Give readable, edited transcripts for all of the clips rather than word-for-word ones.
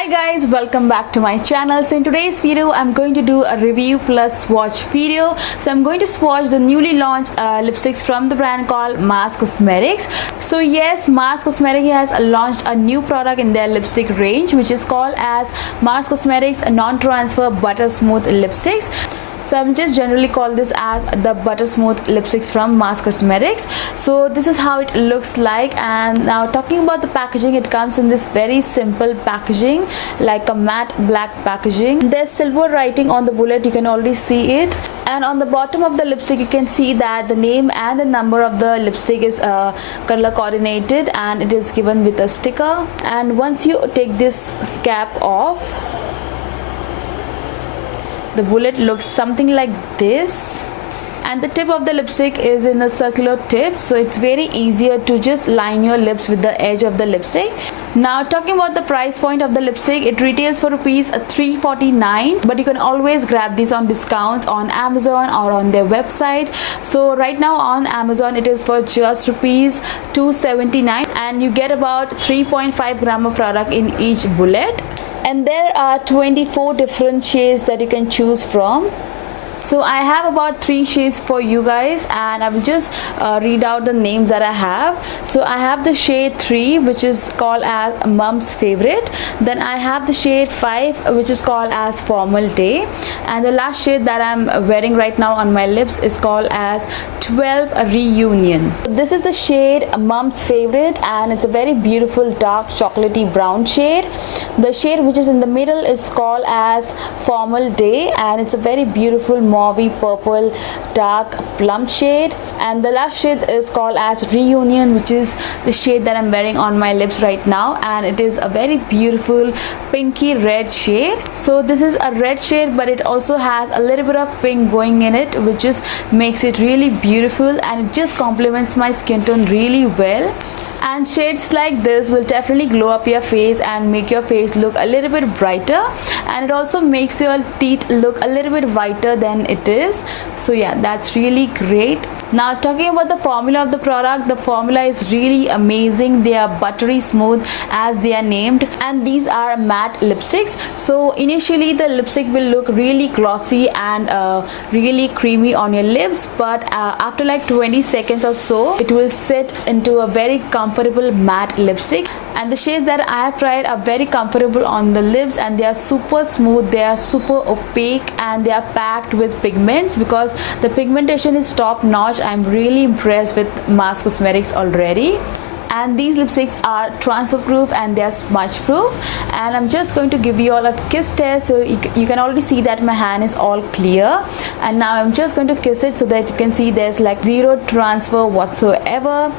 Hi guys, welcome back to my channel. So in today's video I'm going to do a review plus swatch video. So I'm going to swatch the newly launched lipsticks from the brand called Mars Cosmetics. So yes, Mars Cosmetics has launched a new product in their lipstick range, which is called as Mars Cosmetics non-transfer butter smooth lipsticks. So I will just generally call this as the butter smooth lipsticks from Mars Cosmetics. So this is how it looks like. And now talking about the packaging, it comes in this very simple packaging, like a matte black packaging. There's silver writing on the bullet, you can already see it. And on the bottom of the lipstick you can see that the name and the number of the lipstick is color coordinated, and it is given with a sticker. And once you take this cap off, the bullet looks something like this, and the tip of the lipstick is in a circular tip, so it's very easier to just line your lips with the edge of the lipstick. Now talking about the price point of the lipstick, it retails for rupees 349, but you can always grab these on discounts on Amazon or on their website. So right now on Amazon it is for just rupees 279, and you get about 3.5 gram of product in each bullet. And there are 24 different shades that you can choose from. So I have about 3 shades for you guys, and I will just read out the names that I have. So I have the shade 3, which is called as Mom's Favorite. Then I have the shade 5, which is called as Formal Day. And the last shade that I'm wearing right now on my lips is called as 12 Reunion. This is the shade Mom's Favorite, and it's a very beautiful dark chocolatey brown shade. The shade which is in the middle is called as Formal Day, and it's a very beautiful mauvey purple dark plum shade. And the last shade is called as Reunion, which is the shade that I'm wearing on my lips right now, and it is a very beautiful pinky red shade. So this is a red shade, but it also has a little bit of pink going in it, which just makes it really beautiful, and it just complements my skin tone really well. And shades like this will definitely glow up your face and make your face look a little bit brighter, and it also makes your teeth look a little bit whiter than it is. So yeah, that's really great. Now talking about the formula of the product, the formula is really amazing. They are buttery smooth as they are named, and these are matte lipsticks. So initially the lipstick will look really glossy and really creamy on your lips, but after like 20 seconds or so it will set into a very comfortable matte lipstick. And the shades that I have tried are very comfortable on the lips, and they are super smooth, they are super opaque, and they are packed with pigments because the pigmentation is top notch. I'm really impressed with Mars Cosmetics already. And these lipsticks are transfer proof and they are smudge proof. And I'm just going to give you all a kiss test. So you can already see that my hand is all clear, and now I'm just going to kiss it so that you can see there's like zero transfer whatsoever.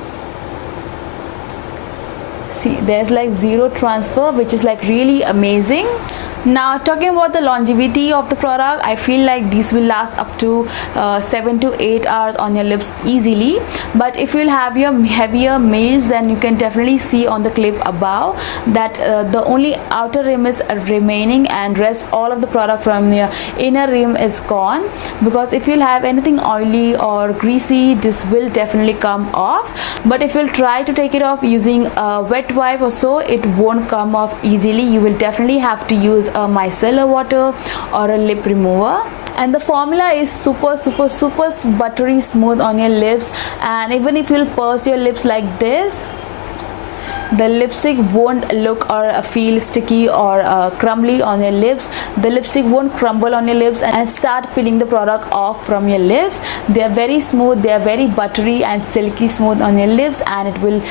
See, there's like zero transfer, which is like really amazing. Now talking about the longevity of the product, I feel like these will last up to 7 to 8 hours on your lips easily. But if you'll have your heavier males, then you can definitely see on the clip above that the only outer rim is remaining, and rest all of the product from your inner rim is gone. Because if you'll have anything oily or greasy, this will definitely come off. But if you'll try to take it off using a wet wipe or so, it won't come off easily. You will definitely have to use a micellar water or a lip remover. And the formula is super buttery smooth on your lips, and even if you'll purse your lips like this, the lipstick won't look or feel sticky or crumbly on your lips. The lipstick won't crumble on your lips and start peeling the product off from your lips. They are very smooth, they are very buttery and silky smooth on your lips, and it will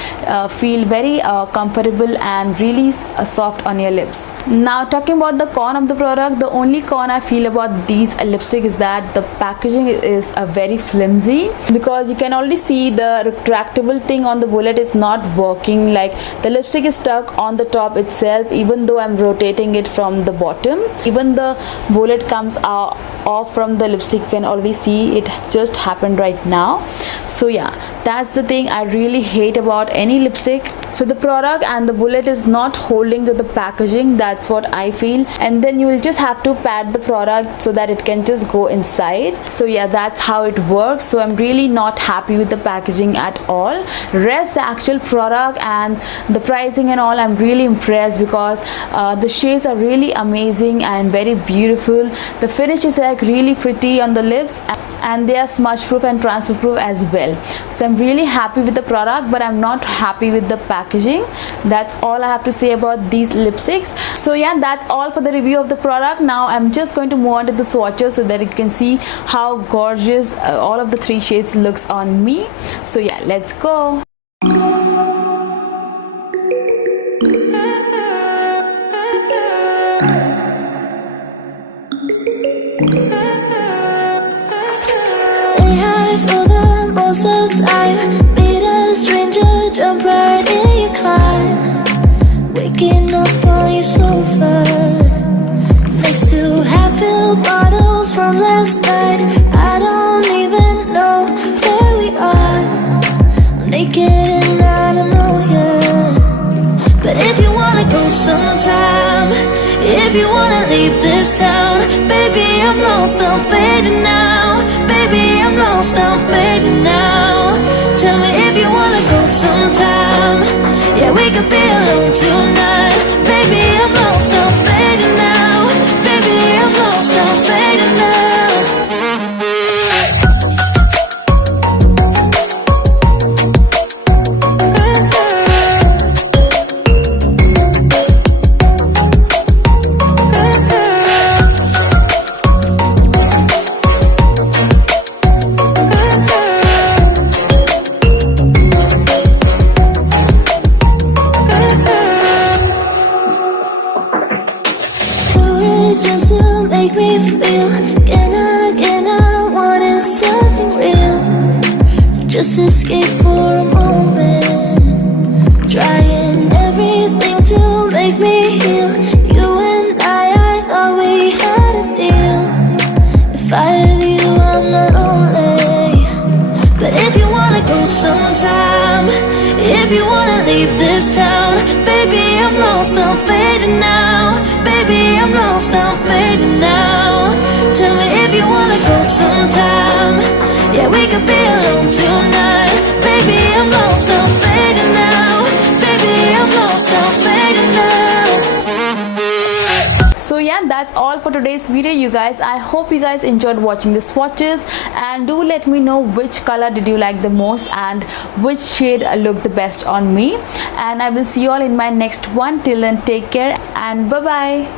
feel very comfortable and really soft on your lips. Now talking about the con of the product, the only con I feel about these lipstick is that the packaging is very flimsy, because you can already see the retractable thing on the bullet is not working. Like the lipstick is stuck on the top itself, even though I'm rotating it from the bottom. Even the bullet comes off off from the lipstick. You can already see it just happened right now. So yeah, that's the thing I really hate about any lipstick. So the product and the bullet is not holding to the packaging, that's what I feel, and then you will just have to pat the product so that it can just go inside. So yeah, that's how it works. So I'm really not happy with the packaging at all. Rest, the actual product and the pricing and all, I'm really impressed because the shades are really amazing and very beautiful. The finish is like really pretty on the lips, and they are smudge proof and transfer proof as well. So I'm really happy with the product, but I'm not happy with the packaging. That's all I have to say about these lipsticks. So yeah, that's all for the review of the product. Now I'm just going to move on to the swatches so that you can see how gorgeous all of the 3 shades looks on me. So yeah, let's go. Stay high for the most of time. Meet a stranger, jump right in your climb. Waking up on your sofa next to half-filled bottles from last night. I don't even know where we are. I'm naked and I don't know you. But if you wanna go sometime, if you wanna leave this town, baby, I'm lost, I'm fading now. Baby, I'm lost, I'm fading now. Tell me if you wanna go sometime. Yeah, we could be alone tonight. Baby, I'm lost, I'm fading now. Baby, I'm lost, I'm fading now. Just to make me feel again, I wanted something real to just escape for a moment. Trying everything to make me heal. You and I thought we had a deal. If I have you, I'm not lonely. But if you wanna go sometime, if you wanna leave this town, baby, I'm lost, I'm fading now. Baby, I'm lost, I'm fading now. Tell me if you wanna go sometime. Yeah, we could be alone tonight. Baby, I'm lost, I'm fading now. Baby, I'm lost, I'm fading now. So yeah, that's all for today's video, you guys. I hope you guys enjoyed watching the swatches, and do let me know which color did you like the most and which shade looked the best on me. And I will see you all in my next one. Till then, take care and bye bye.